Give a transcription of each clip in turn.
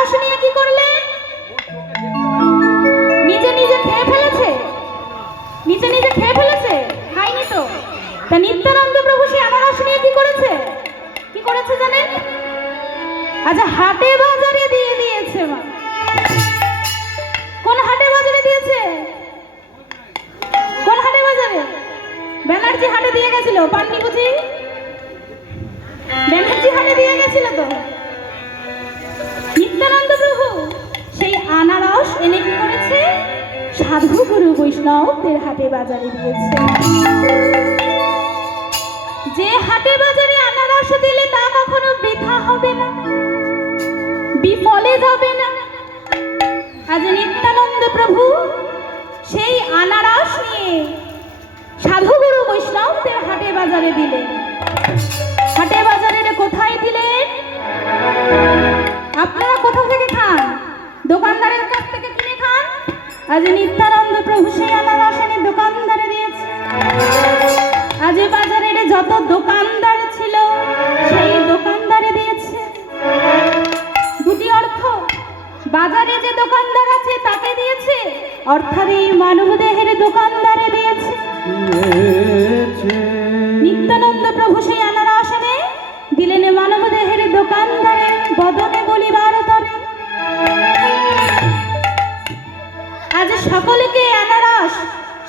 আনারস নিয়ে কি করলে? নিজে নিজে খেয়ে ফেলেছে, নিজে নিজে খেয়ে ফেলেছে, খায়নি তো। তা নিত্যানন্দ প্রভু সেই আনারস নিয়ে কি করেছে? কি করেছে জানেন? আচ্ছা, হাটে বাজারে দিয়ে দিয়েছে। মা কোন হাটে বাজারে দিয়েছে? কোন হাটে বাজারে? ব্যানার্জি হাটে দিয়ে গেছিল। পাননি বুঝি? ব্যানার্জি হাটে দিয়ে গেছিল তো। নিত্যানন্দ প্রভু সেই আনারস এনে কি করেছে? সাধু গুরু বৈষ্ণবদের হাটে বাজারে দিয়েছে। যে হাটে বাজারে আনারস দিলে তা কখনো বৃথা হবে না, বিফলে যাবে না। আজ নিত্যানন্দ প্রভু সেই আনারস নিয়ে সাধু গুরু বৈষ্ণবদের হাটে বাজারে দিলেন। হাটে বাজারে কোথায় দিলেন? আপনারা কোথা থেকে খান? দোকানদারের কাছ থেকে কিনে খান। আজ নিত্যানন্দ প্রভু সেই আনারস এনে দোকানদারে দিয়েছে। আজ বাজারের যত দোকানদার ছিল সেই দোকানদারে দিয়েছে। দুটি অর্থ, বাজারে যে দোকানদার আছে তাকে দিয়েছে, অর্থাৎ এই মানব দেহের দোকানদারে দিয়েছে। নিত্যানন্দ প্রভু সেই আনারস এনে দিলেন মানব দেহের দোকানদারে, বদনে বলিবার তরে। আজ সকলকে আনারস,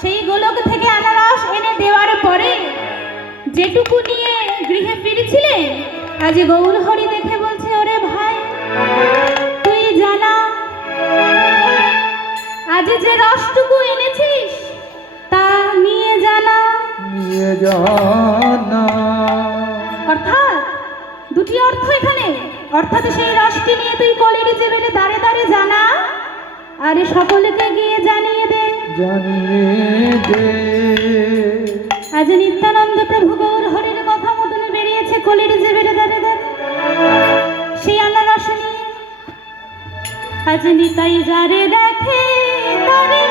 সেই গোলক থেকে আনারস এনে দেওয়ার পরে যেটুকু নিয়ে গৃহে ফিরেছিলেন, আজ গৌর হরি দেখে বলছে, ওরে ভাই তুই জানা, আজ যে রসটুকু এনেছিস তা নিয়ে জানা। অর্থাৎ দুটি অর্থ এখানে, অর্থাৎ সেই রসটি নিয়ে তুই কলির জেবেরে দাঁড়ে দাঁড়ে জানা, আর সকলকে গিয়ে জানিয়ে দে। আজ নিত্যানন্দ প্রভু গৌর হরির কথা মতন বেরিয়েছে কলির জেবেরে দাঁড়ে দাঁড়ে সেই আনারস নিয়ে। আজ নিতাই যারে দেখে তারে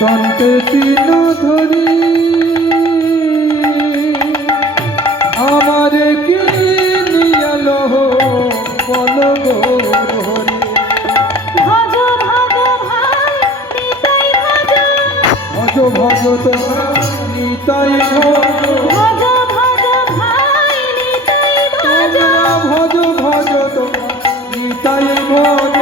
দন্তে তিন ধরি আমারে কি নিয়ালো বল গৌর হরি। ভজ ভজ ভাই নিতাই ভজ, ভজ ভজ তোমরা নিতাই ভজ, ভজ ভজ ভাই নিতাই ভজ, ভজ ভজ তোমরা নিতাই ভজ।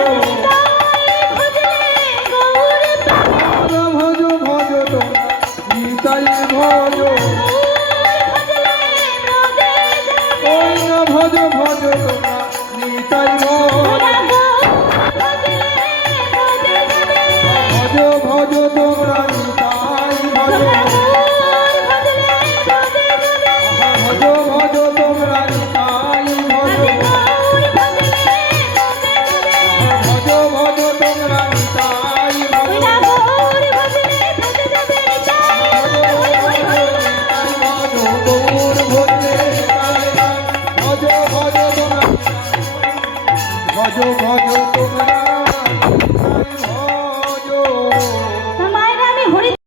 ভজ ভজ তোমরা নিতাই ভজ, ভজ ভজ তোমরা নিতাই ভজ তোমরা